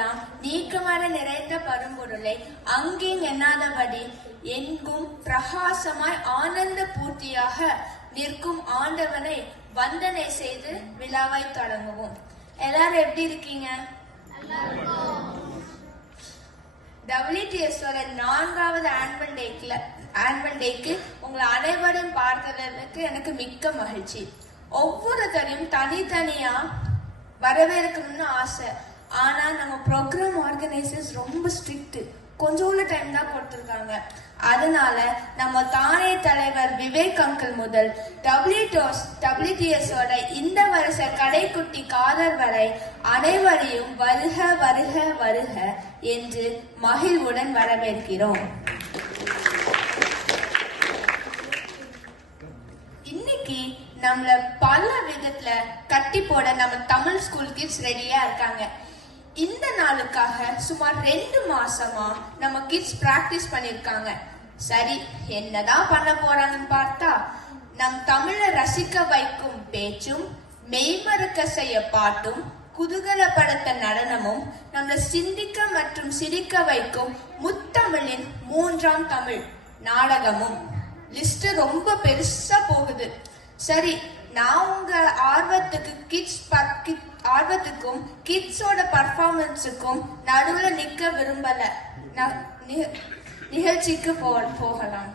எல்லாம் நீக்கமர நிறைந்த பரும்பொருளை அங்கிங் எண்ணாதபடி எங்கும் பிரகாசமாய் ஆனந்த பூர்த்தியாக நிற்கும் ஆண்டவனை வந்தனை செய்து விழாவை தொடங்குவோம். எல்லாரும் எப்படி இருக்கீங்க? WTS 4வது ஆனுவல் டேக்கு உங்களை அனைவரும் பார்த்ததற்கு எனக்கு மிக்க மகிழ்ச்சி. ஒவ்வொருத்தரையும் தனித்தனியா வரவேற்கணும்னு ஆசை. ஆனா நம்ம ப்ரோக்ராம் ஆர்கனைசர்ஸ் ரொம்ப ஸ்ட்ரிக்ட், கொஞ்சோண்டு டைம் தான் கொடுத்துருக்காங்க. அதனால நம்ம தானே தலைவர் விவேக் அங்கிள் முதல் WTS இந்த வருஷ கடைக்குட்டி காதல் வரை அனைவரையும் வருக வருக வருக என்று மகிழ்வுடன் வரவேற்கிறோம். இன்னைக்கு நம்மள பல விதத்துல கட்டி போட நம்ம தமிழ் ஸ்கூல் கிட்ஸ் ரெடியா இருக்காங்க. இந்த நாளுக்காக சுமார் 2 மாசமா நம்ம கிட்ஸ் பிராக்டிஸ் பண்ணிருக்காங்க. சரி, என்னதான் பண்ண போறாங்கன்னு பார்த்தா, நம் தமிழை ரசிக்க வைக்கும் பேச்சும், மெய்மறக்க செய்ய பாட்டும், குதூகலப்படுத்த நடனமும், நம்மளை சிந்திக்க மற்றும் சிரிக்க வைக்கும் முத்தமிழின் 3ஆம் தமிழ் நாடகமும். லிஸ்ட் ரொம்ப பெருசா போகுது. சரி, நான் உங்க ஆர்வத்துக்கும் கிட்ஸோட பர்ஃபார்மன்ஸுக்கும் நடுவுல நிக்க விரும்பல. நிகழ்ச்சிக்கு போகலாம்.